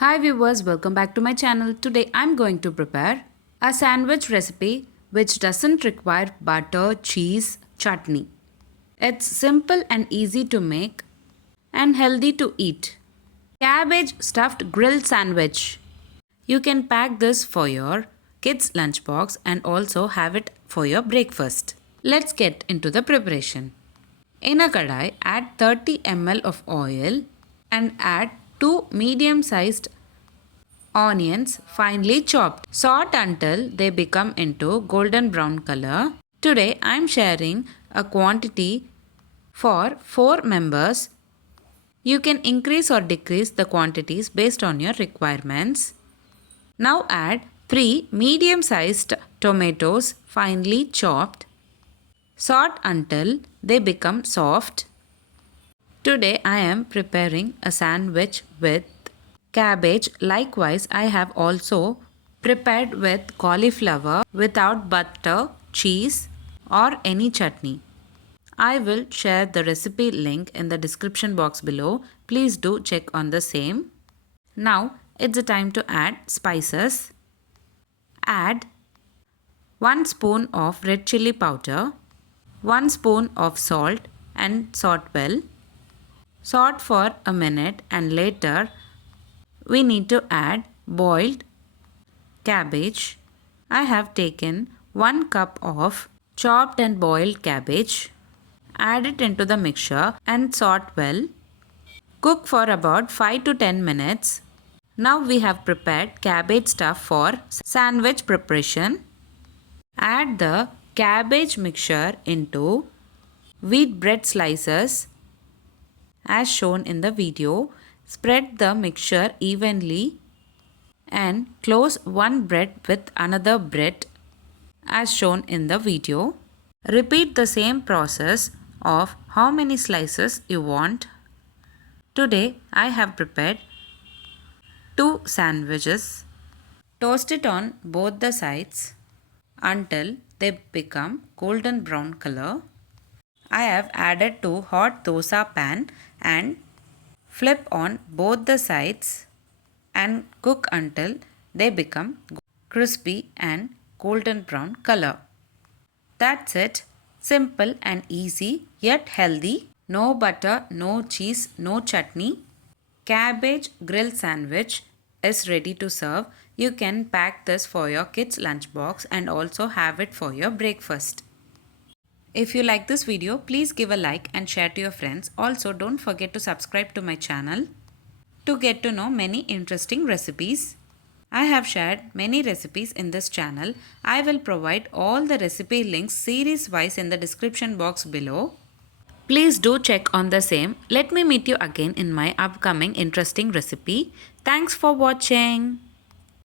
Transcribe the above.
Hi viewers, welcome back to my channel. Today I'm going to prepare a sandwich recipe which doesn't require butter, cheese, chutney. It's simple and easy to make and healthy to eat. Cabbage stuffed grilled sandwich. You can pack this for your kids' lunchbox and also have it for your breakfast. Let's get into the preparation. In a kadai, add 30 ml of oil and add 2 medium-sized onions finely chopped. Saute until they become into golden brown color. Today I am sharing a quantity for 4 members. You can increase or decrease the quantities based on your requirements. Now add 3 medium-sized tomatoes finely chopped. Saute until they become soft. Today I am preparing a sandwich with cabbage. Likewise, I have also prepared with cauliflower without butter, cheese or any chutney. I will share the recipe link in the description box below. Please do check on the same. Now it's the time to add spices. Add 1 spoon of red chili powder, 1 spoon of salt and saute well. Saute for a minute and later we need to add boiled cabbage. I have taken 1 cup of chopped and boiled cabbage. Add it into the mixture and saute well. Cook for about 5 to 10 minutes. Now we have prepared cabbage stuff for sandwich preparation. Add the cabbage mixture into wheat bread slices as shown in the video. Spread the mixture evenly and close one bread with another bread as shown in the video. Repeat the same process of how many slices you want. Today I have prepared 2 sandwiches. Toast it on both the sides until they become golden brown color. I have added to hot dosa pan and flip on both the sides and cook until they become crispy and golden brown color. That's it. Simple and easy yet healthy. No butter, no cheese, no chutney. Cabbage grilled sandwich is ready to serve. You can pack this for your kids' lunchbox and also have it for your breakfast. If you like this video, please give a like and share to your friends. Also, don't forget to subscribe to my channel to get to know many interesting recipes. I have shared many recipes in this channel. I will provide all the recipe links series wise in the description box below. Please do check on the same. Let me meet you again in my upcoming interesting recipe. Thanks for watching.